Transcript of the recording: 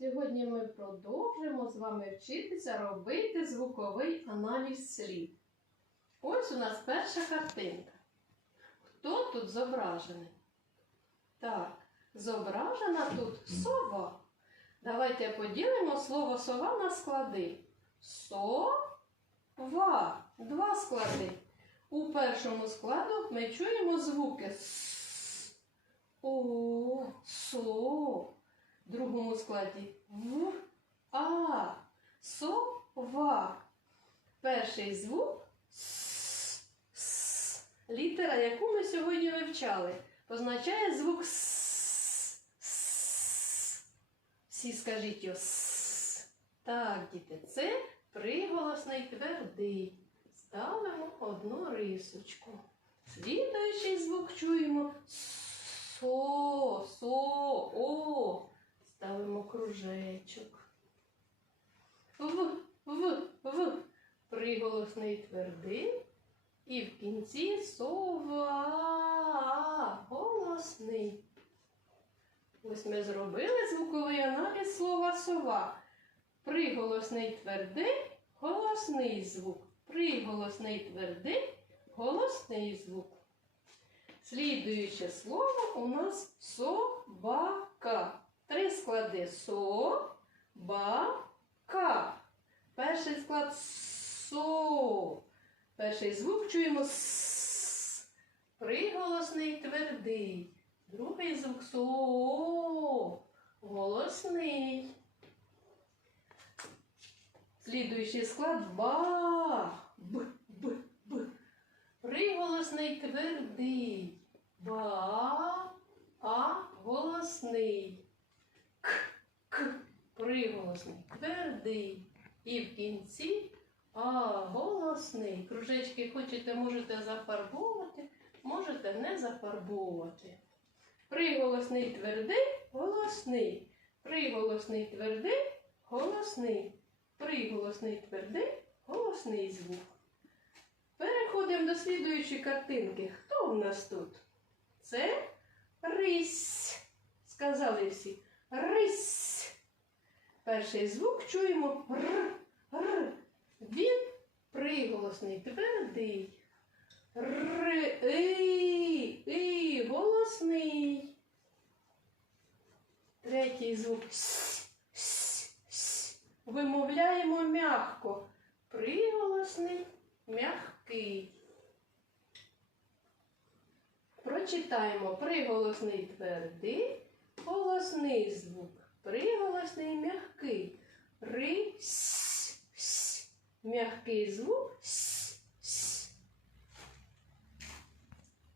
Сьогодні ми продовжимо з вами вчитися робити звуковий аналіз слів. Ось у нас перша картинка. Хто тут зображений? Так, зображена тут сова. Давайте поділимо слово сова на склади. Сова. Два склади. У першому складу ми чуємо звуки с, о, со. Другому складі в, а, сова. Перший звук с, с. Літера, яку ми сьогодні вивчали, позначає звук с. с. Всі скажіть його с. Так, діти, це приголосний твердий. Ставимо одну рисочку. Слідуючий звук чуємо со, со, о. Кружечок. В, в, в. Приголосний твердий. І в кінці сова. Голосний. Ось ми зробили звуковий аналіз слова сова. Приголосний твердий, голосний звук. Приголосний твердий, голосний звук. Слідуюче слово у нас собака. Три склади со-ба-ка. Перший склад со. Перший звук чуємо с. Приголосний твердий. Другий звук со. Голосний. Слідуючий склад ба. Б, б, б. Приголосний твердий. Ба. А голосний. К. Приголосний твердий. І в кінці а голосний. Кружечки хочете, можете зафарбовувати, можете не зафарбовувати. Приголосний твердий, голосний. Приголосний твердий, голосний. Приголосний твердий, голосний звук. Переходимо до слідуючої картинки. Хто у нас тут? Це рись. Сказали всі. Рись. Перший звук чуємо р, р. Він приголосний, твердий. Р, и, и, голосний. Третій звук с, с, с. Вимовляємо м'яко. Приголосний, м'який. Прочитаємо приголосний твердий, голосний звук. Приголосний м'який. Merguez-vous